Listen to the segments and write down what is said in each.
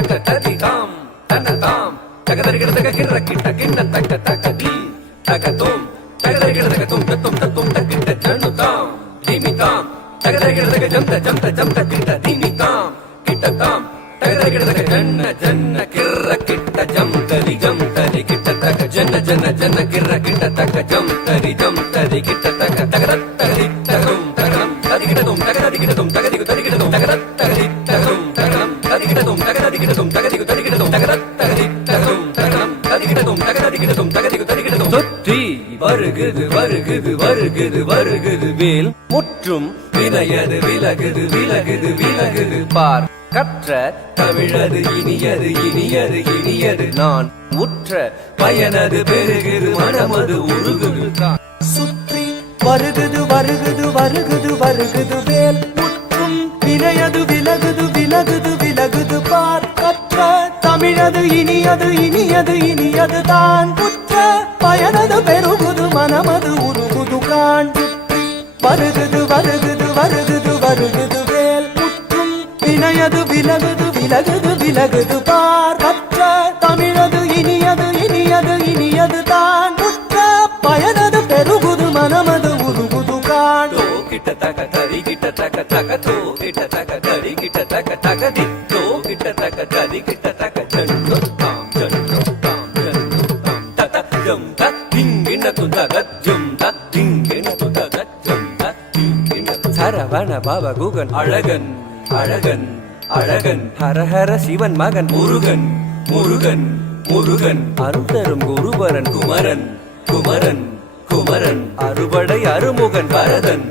taka tadi tam tana tam taka tadi kita taka kirra kita kinna taka taka di taka tum taka tadi kita taka tum tum kita janu tam dimi tam taka tadi kita taka jamta kita dimi tam kita tam taka tadi kita taka janna kirra kita jamtari kita taka janna kirra kita taka jamtari kita taka taka tadi takum tadi kita tum tadi kita tum tadi kita tum taka tadi takum tadi kita tum tadi kita tum tadi kita tum taka tadi takum tadi kita tum tadi kita tum சுற்றி வருகுது வேல் முற்றும் வினையது விலகுது பார் கற்ற தமிழது இனியது நான் உற்ற பயனது பெருகுது மனமது உருகுது சுற்றி வருகுது வேல் முற்றும் வினையது விலகுது பார் கற்ற தமிழது இனியது தான் உற்ற பயனது பெருகுது மனமது உருகுது காண் வருகுது வேல் முற்றும் வினையது விலகுது பார் கற்ற தமிழது இனியது தான் உற்ற பயனது பெருகுது மனமது உருகுது காண் கிட்ட தக தரி கிட்ட தக தோ கிட்ட தக தரி கிட்ட தக தி தோ கிட்ட தக தரி கிட்ட தக ஜன்னு தாம் தத ஜம் த திங்கின து தக ஜம் த திங்கின து தக ஜம் த திங்கின சரவண பவ குகன் அழகன் ஹரஹர சிவன் மகன் முருகன் அருந்தரும் குருபரன் குமரன் அறுபடை அருமுகன் பரதன்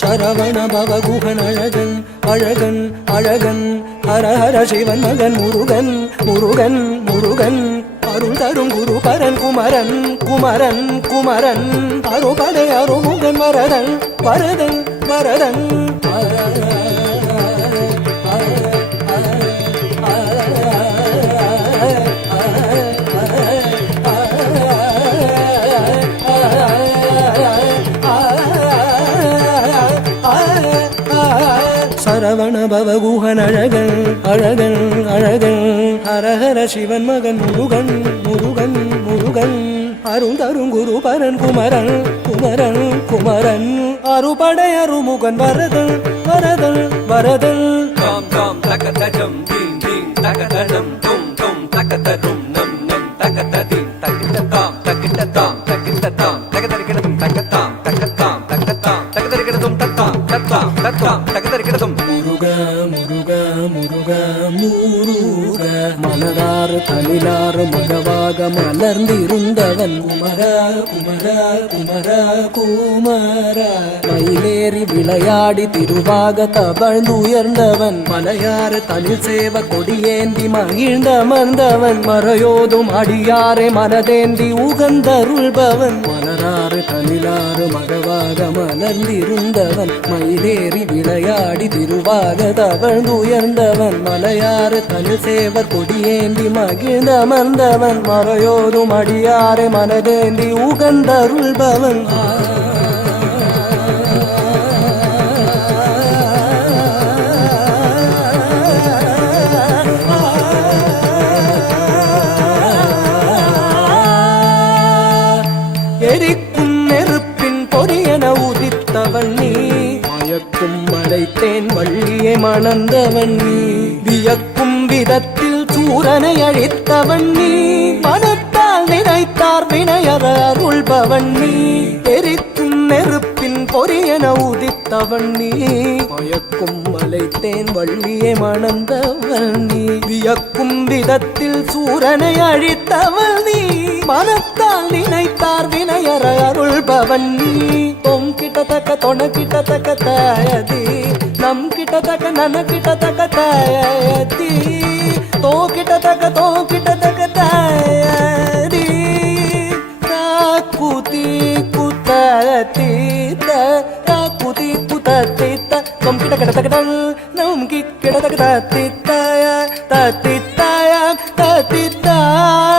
சரவண பவ குகன் அழகன் ஹரஹர சிவன் மகன் முருகன் அருள் தரும் குருபரன் குமரன் அறுபடை அருமுகன் வரதன் சரவண பவ குகன் அழகன் ஹரஹர சிவன் மகன் முருகன் அருந்தரும் குருபரன் குமரன் அறுபடை அருமுகன் வரதன் தாம் தகதஜம் தீம் தகதஜம் தும் தகதரும் நம் தகததி தகிட்டதாம் தகதரிக்கிடதும் தகதாம் தகதரிக்கிடதும் தத்தாம் தகதரிக்கிடதும் முருக மலராறு தனிலாறு மகவாக மலர்ந்திருந்தவன் குமர மயிலேறி விளையாடி திருவாக தவழ்ந்துயர்ந்தவன் மலையாறு தனில் சேவ கொடியேந்தி மகிழ்ந்தமர்ந்தவன் மறையோதும் அடியாரை மனதேந்தி உகந்தருள்பவன் மலராறு தனிலாறு மகவாக மலர்ந்திருந்தவன் மயிலேறி விளையாடி திருவாக தவழ்ந்துயர்ந்தவன் மலையாறு தனில் சேவர் கொடியேந்தி மகிழ்ந்தமர்ந்தவன் மறையோதும் அடியாரை மனதேந்தி உகந்தருள்பவன் எரிக்கும் நெருப்பின் பொரியன உதித்தவன் நீ மயக்கும் மலைத்தேன் வள்ளியை மணந்தவன் நீ வியக்கும் விதத்தில் சூரனை அழித்தவன் நீ மனத்தால் நினைத்தார் வினையற அருள்பவன் நீ எரிக்கும் நெருப்பின் பொரியன உதித்தவன் நீ மயக்கும் மலைத்தேன் வள்ளியை மணந்தவன் நீ வியக்கும் விதத்தில் சூரனை அழித்தவன் நீ மனத்தால் நினைத்தார் வினையற அருள்பவன் நீ தொம் கிட்டத்தக்க தொண கிட்டத்தக்க தாயதி நம் கிட்டத்தக்க நன கிட்டத்தக்க தாயதி தோ கிட்டத்தக்க தாயதி காக்குதி குத்தீத்த காக்குதி குத்தீத்த தொம் கிட்டத்தக்க நம் கிட்டத்தக்க தத்தித்தாய தத்தித்தாய தத்தித்தாய